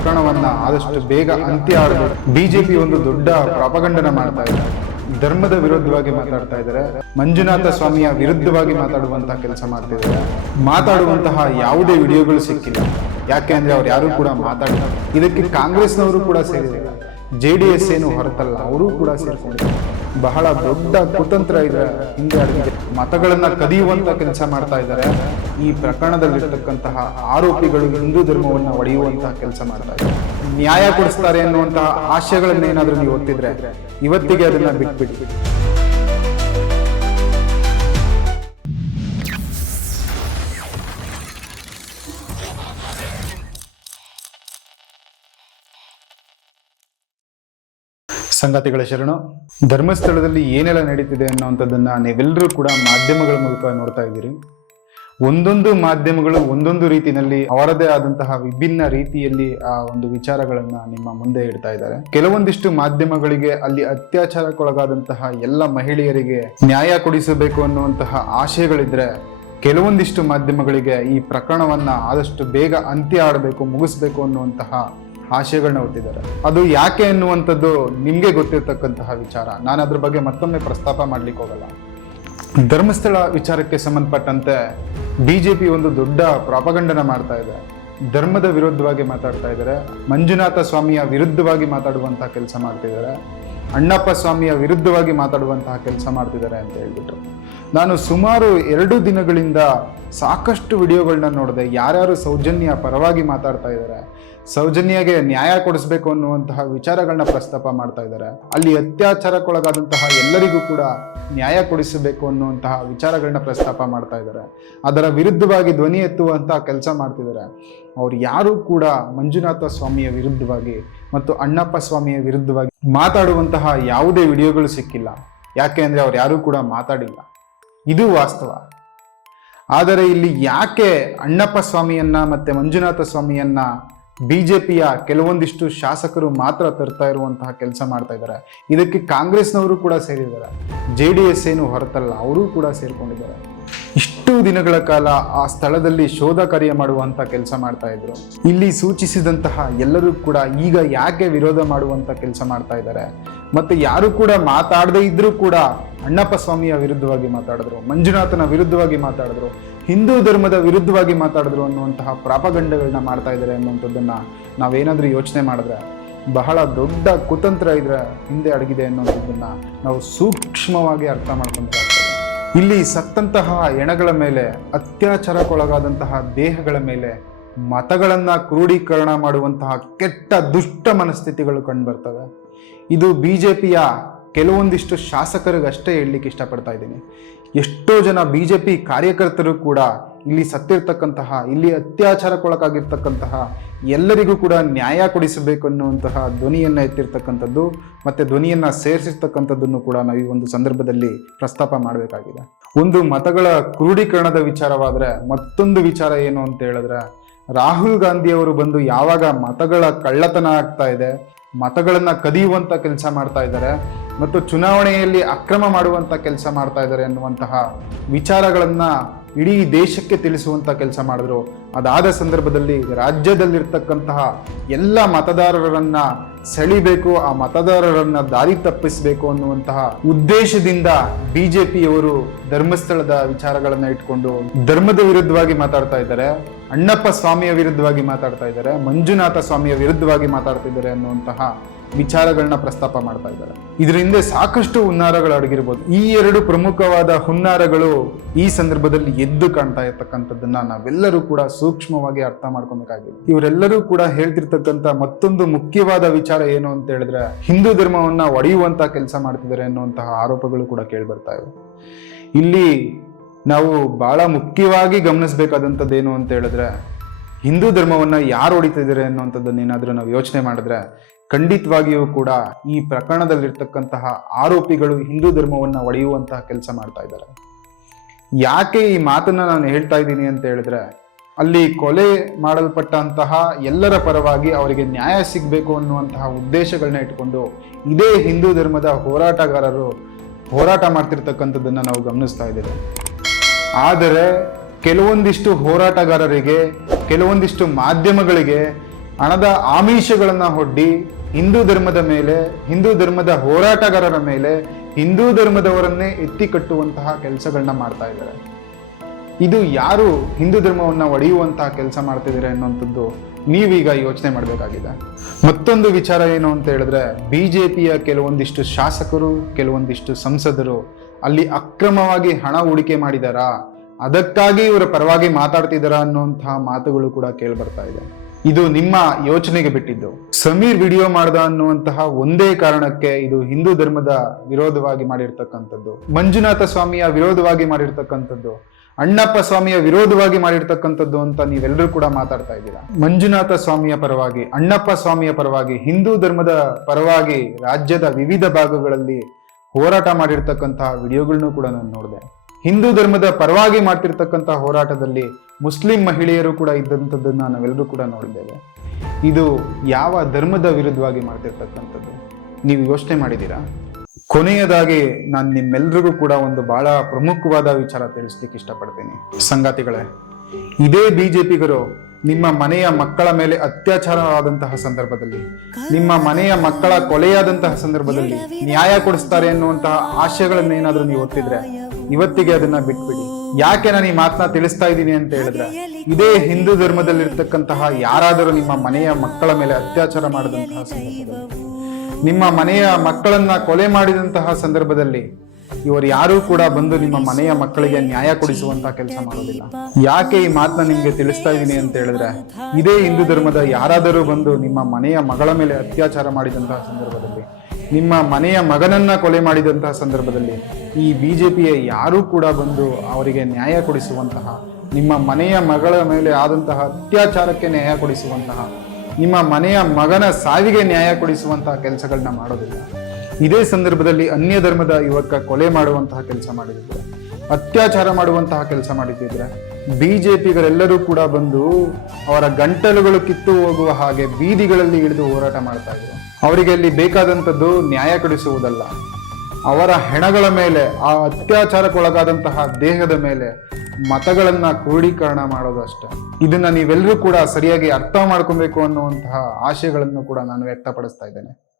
ಪ್ರಕರಣವನ್ನ ಆದಷ್ಟು ಬೇಗ ಅಂತ್ಯ ಆಡಬೇಕು ಬಿಜೆಪಿ ಒಂದು ದೊಡ್ಡ ಪ್ರಾಪಗಂಡನ ಮಾಡ್ತಾ ಇದೆ. ಧರ್ಮದ ವಿರುದ್ಧವಾಗಿ ಮಾತಾಡ್ತಾ ಇದ್ದಾರೆ. ಮಂಜುನಾಥ ಸ್ವಾಮಿಯ ವಿರುದ್ಧವಾಗಿ ಮಾತಾಡುವಂತಹ ಕೆಲಸ ಮಾಡ್ತಿದ್ದಾರೆ ಮಾತಾಡುವಂತಹ ಯಾವುದೇ ವಿಡಿಯೋಗಳು ಸಿಕ್ಕಿಲ್ಲ. ಯಾಕೆ ಅಂದ್ರೆ ಅವ್ರು ಯಾರು ಕೂಡ ಮಾತಾಡಿಲ್ಲ. ಇದಕ್ಕೆ ಕಾಂಗ್ರೆಸ್ನವರು ಕೂಡ ಸೇರಿದ್ದಾರೆ ಜೆ ಡಿ ಎಸ್ ಏನು ಹೊರತಲ್ಲ, ಅವರು ಕೂಡ ಸೇರ್ಕೊಂಡಿದ್ದಾರೆ. ಬಹಳ ದೊಡ್ಡ ಕುತಂತ್ರ ಇದೆ ಹಿಂದೆ ಅಡಗಿದೆ ಮತಗಳನ್ನ ಕದಿಯುವಂತ ಕೆಲಸ ಮಾಡ್ತಾ ಇದ್ದಾರೆ. ಈ ಪ್ರಕರಣದಲ್ಲಿರ್ತಕ್ಕಂತಹ ಆರೋಪಿಗಳು ಹಿಂದೂ ಧರ್ಮವನ್ನ ಒಡೆಯುವಂತಹ ಕೆಲಸ ಮಾಡ್ತಾ ಇದ್ದಾರೆ. ನ್ಯಾಯ ಕೊಡಿಸ್ತಾರೆ ಅನ್ನುವಂತಹ ಆಶಯಗಳನ್ನೇನಾದ್ರೂ ನೀವು ಒತ್ತಿದ್ರೆ ಇವತ್ತಿಗೆ ಅದನ್ನ ಬಿಟ್ಬಿಡಿ. ಸಂಗತಿಗಳ ಶರಣು, ಧರ್ಮಸ್ಥಳದಲ್ಲಿ ಏನೆಲ್ಲ ನಡೀತಿದೆ ಅನ್ನುವಂಥದ್ದನ್ನ ನೀವೆಲ್ಲರೂ ಕೂಡ ಮಾಧ್ಯಮಗಳ ಮೂಲಕ ನೋಡ್ತಾ ಇದ್ದೀರಿ. ಒಂದೊಂದು ಮಾಧ್ಯಮಗಳು ಒಂದೊಂದು ರೀತಿಯಲ್ಲಿ ಅವರದೇ ಆದಂತಹ ವಿಭಿನ್ನ ರೀತಿಯಲ್ಲಿ ಆ ಒಂದು ವಿಚಾರಗಳನ್ನ ನಿಮ್ಮ ಮುಂದೆ ಇಡ್ತಾ ಇದ್ದಾರೆ. ಕೆಲವೊಂದಿಷ್ಟು ಮಾಧ್ಯಮಗಳಿಗೆ ಅಲ್ಲಿ ಅತ್ಯಾಚಾರಕ್ಕೊಳಗಾದಂತಹ ಎಲ್ಲ ಮಹಿಳೆಯರಿಗೆ ನ್ಯಾಯ ಕೊಡಿಸಬೇಕು ಅನ್ನುವಂತಹ ಆಶಯಗಳಿದ್ರೆ, ಕೆಲವೊಂದಿಷ್ಟು ಮಾಧ್ಯಮಗಳಿಗೆ ಈ ಪ್ರಕರಣವನ್ನ ಆದಷ್ಟು ಬೇಗ ಅಂತ್ಯ ಆಡಬೇಕು, ಮುಗಿಸ್ಬೇಕು ಅನ್ನುವಂತಹ ಆಶಯಗಳನ್ನ ಹೊತ್ತಿದ್ದಾರೆ ಅದು ಯಾಕೆ ಅನ್ನುವಂಥದ್ದು ನಿಮಗೆ ಗೊತ್ತಿರತಕ್ಕಂತಹ ವಿಚಾರ. ನಾನು ಅದ್ರ ಬಗ್ಗೆ ಮತ್ತೊಮ್ಮೆ ಪ್ರಸ್ತಾಪ ಮಾಡ್ಲಿಕ್ಕೆ ಹೋಗಲ್ಲ. ಧರ್ಮಸ್ಥಳ ವಿಚಾರಕ್ಕೆ ಸಂಬಂಧಪಟ್ಟಂತೆ ಬಿ ಜೆ ಪಿ ಒಂದು ದೊಡ್ಡ ಪ್ರಾಪಗಂಡನ ಮಾಡ್ತಾ ಇದೆ. ಧರ್ಮದ ವಿರುದ್ಧವಾಗಿ ಮಾತಾಡ್ತಾ ಇದ್ದಾರೆ. ಮಂಜುನಾಥ ಸ್ವಾಮಿಯ ವಿರುದ್ಧವಾಗಿ ಮಾತಾಡುವಂತಹ ಕೆಲಸ ಮಾಡ್ತಿದ್ದಾರೆ. ಅಣ್ಣಪ್ಪ ಸ್ವಾಮಿಯ ವಿರುದ್ಧವಾಗಿ ಮಾತಾಡುವಂತಹ ಕೆಲಸ ಮಾಡ್ತಿದ್ದಾರೆ ಅಂತ ಹೇಳ್ಬಿಟ್ಟು ನಾನು ಸುಮಾರು ಎರಡು ದಿನಗಳಿಂದ ಸಾಕಷ್ಟು ವಿಡಿಯೋಗಳನ್ನ ನೋಡಿದೆ. ಯಾರ್ಯಾರು ಸೌಜನ್ಯ ಪರವಾಗಿ ಮಾತಾಡ್ತಾ ಇದ್ದಾರೆ, ಸೌಜನ್ಯಗೆ ನ್ಯಾಯ ಕೊಡಿಸ್ಬೇಕು ಅನ್ನುವಂತಹ ವಿಚಾರಗಳನ್ನ ಪ್ರಸ್ತಾಪ ಮಾಡ್ತಾ ಇದ್ದಾರೆ. ಅಲ್ಲಿ ಅತ್ಯಾಚಾರಕ್ಕೊಳಗಾದಂತಹ ಎಲ್ಲರಿಗೂ ಕೂಡ ನ್ಯಾಯ ಕೊಡಿಸಬೇಕು ಅನ್ನುವಂತಹ ವಿಚಾರಗಳನ್ನ ಪ್ರಸ್ತಾಪ ಮಾಡ್ತಾ ಇದ್ದಾರೆ. ಅದರ ವಿರುದ್ಧವಾಗಿ ಧ್ವನಿ ಎತ್ತುವಂತಹ ಕೆಲಸ ಮಾಡ್ತಿದ್ದಾರೆ. ಅವ್ರು ಯಾರು ಕೂಡ ಮಂಜುನಾಥ ಸ್ವಾಮಿಯ ವಿರುದ್ಧವಾಗಿ ಮತ್ತು ಅಣ್ಣಪ್ಪ ಸ್ವಾಮಿಯ ವಿರುದ್ಧವಾಗಿ ಮಾತಾಡುವಂತಹ ಯಾವುದೇ ವಿಡಿಯೋಗಳು ಸಿಕ್ಕಿಲ್ಲ. ಯಾಕೆ ಅಂದರೆ ಅವ್ರು ಯಾರೂ ಕೂಡ ಮಾತಾಡಿಲ್ಲ. ಇದು ವಾಸ್ತವ. ಆದರೆ ಇಲ್ಲಿ ಯಾಕೆ ಅಣ್ಣಪ್ಪ ಸ್ವಾಮಿಯನ್ನ ಮತ್ತೆ ಮಂಜುನಾಥ ಸ್ವಾಮಿಯನ್ನ ಪಿಯ ಕೆಲವೊಂದಿಷ್ಟು ಶಾಸಕರು ಮಾತ್ರ ತರ್ತಾ ಇರುವಂತಹ ಕೆಲಸ ಮಾಡ್ತಾ ಇದ್ದಾರೆ. ಇದಕ್ಕೆ ಕಾಂಗ್ರೆಸ್ನವರು ಕೂಡ ಸೇರಿದ್ದಾರೆ. ಜೆ ಡಿ ಎಸ್ ಏನು ಹೊರತಲ್ಲ, ಅವರು ಕೂಡ ಸೇರಿಕೊಂಡಿದ್ದಾರೆ. ಇಷ್ಟು ದಿನಗಳ ಕಾಲ ಆ ಸ್ಥಳದಲ್ಲಿ ಶೋಧ ಕಾರ್ಯ ಮಾಡುವಂಥ ಕೆಲಸ ಮಾಡ್ತಾ ಇದ್ರು. ಇಲ್ಲಿ ಸೂಚಿಸಿದಂತಹ ಎಲ್ಲರೂ ಕೂಡ ಈಗ ಯಾಕೆ ವಿರೋಧ ಮಾಡುವಂಥ ಕೆಲಸ ಮಾಡ್ತಾ ಇದ್ದಾರೆ? ಮತ್ತೆ ಯಾರು ಕೂಡ ಮಾತಾಡದೇ ಇದ್ರೂ ಕೂಡ ಅಣ್ಣಪ್ಪ ಸ್ವಾಮಿಯ ವಿರುದ್ಧವಾಗಿ ಮಾತಾಡಿದ್ರು, ಮಂಜುನಾಥನ ವಿರುದ್ಧವಾಗಿ ಮಾತಾಡಿದ್ರು, ಹಿಂದೂ ಧರ್ಮದ ವಿರುದ್ಧವಾಗಿ ಮಾತಾಡಿದ್ರು ಅನ್ನುವಂತಹ ಪ್ರಾಪಗಂಡಗಳನ್ನ ಮಾಡ್ತಾ ಇದ್ದಾರೆ ಅನ್ನುವಂಥದ್ದನ್ನ ನಾವೇನಾದರೂ ಯೋಚನೆ ಮಾಡಿದ್ರೆ, ಬಹಳ ದೊಡ್ಡ ಕುತಂತ್ರ ಇದರ ಹಿಂದೆ ಅಡಗಿದೆ ಅನ್ನುವಂಥದ್ದನ್ನು ನಾವು ಸೂಕ್ಷ್ಮವಾಗಿ ಅರ್ಥ ಮಾಡ್ಕೊಂಡ್ರೆ. ಇಲ್ಲಿ ಸತ್ತಂತಹ ಎಣಗಳ ಮೇಲೆ, ಅತ್ಯಾಚಾರಕ್ಕೊಳಗಾದಂತಹ ದೇಹಗಳ ಮೇಲೆ ಮತಗಳನ್ನ ಕ್ರೋಢೀಕರಣ ಮಾಡುವಂತಹ ಕೆಟ್ಟ ದುಷ್ಟ ಮನಸ್ಥಿತಿಗಳು ಕಂಡುಬರ್ತವೆ ಇದು ಬಿಜೆಪಿಯ ಕೆಲವೊಂದಿಷ್ಟು ಶಾಸಕರಿಗಷ್ಟೇ ಹೇಳಲಿಕ್ಕೆ ಇಷ್ಟಪಡ್ತಾ ಇದ್ದೀನಿ. ಎಷ್ಟೋ ಜನ ಬಿ ಜೆ ಪಿ ಕಾರ್ಯಕರ್ತರು ಕೂಡ ಇಲ್ಲಿ ಸತ್ತಿರ್ತಕ್ಕಂತಹ, ಇಲ್ಲಿ ಅತ್ಯಾಚಾರಕ್ಕೊಳಗಾಗಿರ್ತಕ್ಕಂತಹ ಎಲ್ಲರಿಗೂ ಕೂಡ ನ್ಯಾಯ ಕೊಡಿಸಬೇಕು ಅನ್ನುವಂತಹ ಧ್ವನಿಯನ್ನು ಎತ್ತಿರ್ತಕ್ಕಂಥದ್ದು ಮತ್ತು ಧ್ವನಿಯನ್ನು ಸೇರಿಸಿರ್ತಕ್ಕಂಥದ್ದನ್ನು ಕೂಡ ನಾವು ಈ ಒಂದು ಸಂದರ್ಭದಲ್ಲಿ ಪ್ರಸ್ತಾಪ ಮಾಡಬೇಕಾಗಿದೆ. ಒಂದು ಮತಗಳ ಕ್ರೋಢೀಕರಣದ ವಿಚಾರವಾದರೆ ಮತ್ತೊಂದು ವಿಚಾರ ಏನು ಅಂತ ಹೇಳಿದ್ರೆ, ರಾಹುಲ್ ಗಾಂಧಿಯವರು ಬಂದು ಯಾವಾಗ ಮತಗಳ ಕಳ್ಳತನ ಆಗ್ತಾ ಇದೆ, ಮತಗಳನ್ನು ಕದಿಯುವಂಥ ಕೆಲಸ ಮಾಡ್ತಾ ಇದ್ದಾರೆ ಮತ್ತು ಚುನಾವಣೆಯಲ್ಲಿ ಅಕ್ರಮ ಮಾಡುವಂಥ ಕೆಲಸ ಮಾಡ್ತಾ ಇದ್ದಾರೆ ಅನ್ನುವಂತಹ ವಿಚಾರಗಳನ್ನು ಇಡೀ ದೇಶಕ್ಕೆ ತಿಳಿಸುವಂಥ ಕೆಲಸ ಮಾಡಿದ್ರು. ಅದಾದ ಸಂದರ್ಭದಲ್ಲಿ ರಾಜ್ಯದಲ್ಲಿರ್ತಕ್ಕಂತಹ ಎಲ್ಲ ಮತದಾರರನ್ನು ಸೆಳಿಬೇಕು, ಆ ಮತದಾರರನ್ನು ದಾರಿ ತಪ್ಪಿಸಬೇಕು ಅನ್ನುವಂತಹ ಉದ್ದೇಶದಿಂದ ಬಿಜೆಪಿಯವರು ಧರ್ಮಸ್ಥಳದ ವಿಚಾರಗಳನ್ನು ಇಟ್ಕೊಂಡು ಧರ್ಮದ ವಿರುದ್ಧವಾಗಿ ಮಾತಾಡ್ತಾ ಇದ್ದಾರೆ, ಅಣ್ಣಪ್ಪ ಸ್ವಾಮಿಯ ವಿರುದ್ಧವಾಗಿ ಮಾತಾಡ್ತಾ ಇದ್ದಾರೆ, ಮಂಜುನಾಥ ಸ್ವಾಮಿಯ ವಿರುದ್ಧವಾಗಿ ಮಾತಾಡ್ತಿದ್ದಾರೆ ಅನ್ನುವಂತಹ ವಿಚಾರಗಳನ್ನ ಪ್ರಸ್ತಾಪ ಮಾಡ್ತಾ ಇದ್ದಾರೆ. ಇದರ ಹಿಂದೆ ಸಾಕಷ್ಟು ಹುನ್ನಾರಗಳು ಅಡಗಿರ್ಬೋದು. ಈ ಎರಡು ಪ್ರಮುಖವಾದ ಹುನ್ನಾರಗಳು ಈ ಸಂದರ್ಭದಲ್ಲಿ ಎದ್ದು ಕಾಣ್ತಾ ಇರ್ತಕ್ಕಂಥದ್ದನ್ನ ನಾವೆಲ್ಲರೂ ಕೂಡ ಸೂಕ್ಷ್ಮವಾಗಿ ಅರ್ಥ ಮಾಡ್ಕೊಬೇಕಾಗಿದೆ. ಇವರೆಲ್ಲರೂ ಕೂಡ ಹೇಳ್ತಿರ್ತಕ್ಕಂಥ ಮತ್ತೊಂದು ಮುಖ್ಯವಾದ ವಿಚಾರ ಏನು ಅಂತ ಹೇಳಿದ್ರೆ, ಹಿಂದೂ ಧರ್ಮವನ್ನ ಒಡೆಯುವಂತ ಕೆಲಸ ಮಾಡ್ತಿದ್ದಾರೆ ಅನ್ನುವಂತಹ ಆರೋಪಗಳು ಕೂಡ ಕೇಳ್ಬರ್ತಾ ಇವೆ. ಇಲ್ಲಿ ನಾವು ಬಹಳ ಮುಖ್ಯವಾಗಿ ಗಮನಿಸಬೇಕಾದಂಥದ್ದು ಏನು ಅಂತ ಹೇಳಿದ್ರೆ, ಹಿಂದೂ ಧರ್ಮವನ್ನು ಯಾರು ಹೊಡಿತಿದ್ದಾರೆ ಅನ್ನೋವಂಥದ್ದನ್ನು ಏನಾದರೂ ನಾವು ಯೋಚನೆ ಮಾಡಿದ್ರೆ ಖಂಡಿತವಾಗಿಯೂ ಕೂಡ ಈ ಪ್ರಕರಣದಲ್ಲಿರ್ತಕ್ಕಂತಹ ಆರೋಪಿಗಳು ಹಿಂದೂ ಧರ್ಮವನ್ನ ಒಡೆಯುವಂತಹ ಕೆಲಸ ಮಾಡ್ತಾ ಇದ್ದಾರೆ. ಯಾಕೆ ಈ ಮಾತನ್ನ ನಾನು ಹೇಳ್ತಾ ಇದ್ದೀನಿ ಅಂತ ಹೇಳಿದ್ರೆ, ಅಲ್ಲಿ ಕೊಲೆ ಮಾಡಲ್ಪಟ್ಟಂತಹ ಎಲ್ಲರ ಪರವಾಗಿ ಅವರಿಗೆ ನ್ಯಾಯ ಸಿಗಬೇಕು ಅನ್ನುವಂತಹ ಉದ್ದೇಶಗಳನ್ನ ಇಟ್ಕೊಂಡು ಇದೇ ಹಿಂದೂ ಧರ್ಮದ ಹೋರಾಟಗಾರರು ಹೋರಾಟ ಮಾಡ್ತಿರ್ತಕ್ಕಂಥದ್ದನ್ನ ನಾವು ಗಮನಿಸ್ತಾ ಇದ್ದೇವೆ. ಆದರೆ ಕೆಲವೊಂದಿಷ್ಟು ಹೋರಾಟಗಾರರಿಗೆ, ಕೆಲವೊಂದಿಷ್ಟು ಮಾಧ್ಯಮಗಳಿಗೆ ಹಣದ ಆಮಿಷಗಳನ್ನು ಒಡ್ಡಿ ಹಿಂದೂ ಧರ್ಮದ ಮೇಲೆ, ಹಿಂದೂ ಧರ್ಮದ ಹೋರಾಟಗಾರರ ಮೇಲೆ ಹಿಂದೂ ಧರ್ಮದವರನ್ನೇ ಎತ್ತಿ ಕಟ್ಟುವಂತಹ ಕೆಲಸಗಳನ್ನ ಮಾಡ್ತಾ ಇದ್ದಾರೆ. ಇದು ಯಾರು ಹಿಂದೂ ಧರ್ಮವನ್ನ ಒಡೆಯುವಂತಹ ಕೆಲಸ ಮಾಡ್ತಿದ್ದಾರೆ ಅನ್ನುವಂಥದ್ದು ನೀವೀಗ ಯೋಚನೆ ಮಾಡಬೇಕಾಗಿದೆ. ಮತ್ತೊಂದು ವಿಚಾರ ಏನು ಅಂತ ಹೇಳಿದ್ರೆ, ಬಿಜೆಪಿಯ ಕೆಲವೊಂದಿಷ್ಟು ಶಾಸಕರು, ಕೆಲವೊಂದಿಷ್ಟು ಸಂಸದರು ಅಲ್ಲಿ ಅಕ್ರಮವಾಗಿ ಹಣ ಹೂಡಿಕೆ ಮಾಡಿದಾರಾ? ಅದಕ್ಕಾಗಿ ಇವರ ಪರವಾಗಿ ಮಾತಾಡ್ತಿದ್ದಾರಾ ಅನ್ನುವಂತಹ ಮಾತುಗಳು ಕೂಡ ಕೇಳ್ಬರ್ತಾ ಇದೆ. ಇದು ನಿಮ್ಮ ಯೋಚನೆಗೆ ಬಿಟ್ಟಿದ್ದು. ಸಮೀರ್ ವಿಡಿಯೋ ಮಾಡ್ದ ಅನ್ನುವಂತಹ ಒಂದೇ ಕಾರಣಕ್ಕೆ ಇದು ಹಿಂದೂ ಧರ್ಮದ ವಿರೋಧವಾಗಿ ಮಾಡಿರ್ತಕ್ಕಂಥದ್ದು. ಮಂಜುನಾಥ ಸ್ವಾಮಿಯ ವಿರೋಧವಾಗಿ ಮಾಡಿರ್ತಕ್ಕಂಥದ್ದು. ಅಣ್ಣಪ್ಪ ಸ್ವಾಮಿಯ ವಿರೋಧವಾಗಿ ಮಾಡಿರ್ತಕ್ಕಂಥದ್ದು ಅಂತ ನೀವೆಲ್ಲರೂ ಕೂಡ ಮಾತಾಡ್ತಾ ಇದ್ದೀರಾ? ಮಂಜುನಾಥ ಸ್ವಾಮಿಯ ಪರವಾಗಿ, ಅಣ್ಣಪ್ಪ ಸ್ವಾಮಿಯ ಪರವಾಗಿ, ಹಿಂದೂ ಧರ್ಮದ ಪರವಾಗಿ ರಾಜ್ಯದ ವಿವಿಧ ಭಾಗಗಳಲ್ಲಿ ಹೋರಾಟ ಮಾಡಿರ್ತಕ್ಕಂತಹ ವಿಡಿಯೋಗಳನ್ನೂ ಕೂಡ ನಾನು ನೋಡಿದೆ. ಹಿಂದೂ ಧರ್ಮದ ಪರವಾಗಿ ಮಾಡ್ತಿರ್ತಕ್ಕಂಥ ಹೋರಾಟದಲ್ಲಿ ಮುಸ್ಲಿಂ ಮಹಿಳೆಯರು ಕೂಡ ಇದ್ದಂಥದ್ದನ್ನ ನಾವೆಲ್ಲರೂ ಕೂಡ ನೋಡಿದ್ದೇವೆ. ಇದು ಯಾವ ಧರ್ಮದ ವಿರುದ್ಧವಾಗಿ ಮಾಡ್ತಿರ್ತಕ್ಕಂಥದ್ದು? ನೀವು ಯೋಚನೆ ಮಾಡಿದ್ದೀರಾ? ಕೊನೆಯದಾಗಿ ನಾನು ನಿಮ್ಮೆಲ್ರಿಗೂ ಕೂಡ ಒಂದು ಬಹಳ ಪ್ರಮುಖವಾದ ವಿಚಾರ ತಿಳಿಸ್ಲಿಕ್ಕೆ ಇಷ್ಟಪಡ್ತೀನಿ. ಸಂಗಾತಿಗಳೇ, ಇದೇ ಬಿಜೆಪಿಗರು ನಿಮ್ಮ ಮನೆಯ ಮಕ್ಕಳ ಮೇಲೆ ಅತ್ಯಾಚಾರವಾದಂತಹ ಸಂದರ್ಭದಲ್ಲಿ, ನಿಮ್ಮ ಮನೆಯ ಮಕ್ಕಳ ಕೊಲೆಯಾದಂತಹ ಸಂದರ್ಭದಲ್ಲಿ ನ್ಯಾಯ ಕೊಡಿಸ್ತಾರೆ ಅನ್ನುವಂತಹ ಆಶಯಗಳನ್ನು ಏನಾದ್ರೂ ನೀವು ಒತ್ತಿದ್ರೆ ಇವತ್ತಿಗೆ ಅದನ್ನ ಬಿಟ್ಬಿಡಿ. ಯಾಕೆ ನಾನು ಈ ಮಾತನ್ನ ತಿಳಿಸ್ತಾ ಇದ್ದೀನಿ ಅಂತ ಹೇಳಿದ್ರೆ ಇದೇ ಹಿಂದೂ ಧರ್ಮದಲ್ಲಿರ್ತಕ್ಕಂತಹ ಯಾರಾದರೂ ನಿಮ್ಮ ಮನೆಯ ಮಕ್ಕಳ ಮೇಲೆ ಅತ್ಯಾಚಾರ ಮಾಡಿದಂತಹ ಸಂದರ್ಭದಲ್ಲಿ ನಿಮ್ಮ ಮನೆಯ ಮಕ್ಕಳನ್ನ ಕೊಲೆ ಮಾಡಿದಂತಹ ಸಂದರ್ಭದಲ್ಲಿ ಇವರು ಯಾರೂ ಕೂಡ ಬಂದು ನಿಮ್ಮ ಮನೆಯ ಮಕ್ಕಳಿಗೆ ನ್ಯಾಯ ಕೊಡಿಸುವಂತಹ ಕೆಲಸ ಮಾಡೋದಿಲ್ಲ. ಯಾಕೆ ಈ ಮಾತನ್ನ ನಿಮ್ಗೆ ತಿಳಿಸ್ತಾ ಇದ್ದೀನಿ ಅಂತ ಹೇಳಿದ್ರೆ ಇದೇ ಹಿಂದೂ ಧರ್ಮದ ಯಾರಾದರೂ ಬಂದು ನಿಮ್ಮ ಮನೆಯ ಮಗಳ ಮೇಲೆ ಅತ್ಯಾಚಾರ ಮಾಡಿದಂತಹ ಸಂದರ್ಭದಲ್ಲಿ ನಿಮ್ಮ ಮನೆಯ ಮಗನನ್ನ ಕೊಲೆ ಮಾಡಿದಂತಹ ಸಂದರ್ಭದಲ್ಲಿ ಈ ಬಿ ಜೆ ಪಿಯ ಯಾರೂ ಕೂಡ ಬಂದು ಅವರಿಗೆ ನ್ಯಾಯ ಕೊಡಿಸುವಂತಹ, ನಿಮ್ಮ ಮನೆಯ ಮಗಳ ಮೇಲೆ ಆದಂತಹ ಅತ್ಯಾಚಾರಕ್ಕೆ ನ್ಯಾಯ ಕೊಡಿಸುವಂತಹ, ನಿಮ್ಮ ಮನೆಯ ಮಗನ ಸಾವಿಗೆ ನ್ಯಾಯ ಕೊಡಿಸುವಂತಹ ಕೆಲಸಗಳನ್ನ ಮಾಡೋದಿಲ್ಲ. ಇದೇ ಸಂದರ್ಭದಲ್ಲಿ ಅನ್ಯ ಧರ್ಮದ ಯುವಕ ಕೊಲೆ ಮಾಡುವಂತಹ ಕೆಲಸ ಮಾಡಿದ್ದಾರೆ ಅತ್ಯಾಚಾರ ಮಾಡುವಂತಹ ಕೆಲಸ ಮಾಡಿದ್ರೆ. ಬಿಜೆಪಿಗರೆಲ್ಲರೂ ಕೂಡ ಬಂದು ಅವರ ಗಂಟಲುಗಳು ಕಿತ್ತು ಹೋಗುವ ಹಾಗೆ ಬೀದಿಗಳಲ್ಲಿ ಇಳಿದು ಹೋರಾಟ ಮಾಡ್ತಾ ಇದ್ರು. ಅವರಿಗೆ ಅಲ್ಲಿ ಬೇಕಾದಂಥದ್ದು ನ್ಯಾಯ ಕೊಡಿಸುವುದಲ್ಲ. ಅವರ ಹೆಣಗಳ ಮೇಲೆ, ಆ ಅತ್ಯಾಚಾರಕ್ಕೊಳಗಾದಂತಹ ದೇಹದ ಮೇಲೆ ಮತಗಳನ್ನ ಕ್ರೋಢೀಕರಣ ಮಾಡೋದು ಇದನ್ನು ಇದನ್ನ ನೀವೆಲ್ಲರೂ ಕೂಡ ಸರಿಯಾಗಿ ಅರ್ಥ ಮಾಡ್ಕೊಬೇಕು ಅನ್ನುವಂತಹ ಆಶಯಗಳನ್ನು ಕೂಡ ನಾನು ವ್ಯಕ್ತಪಡಿಸ್ತಾ ಇದ್ದೇನೆ.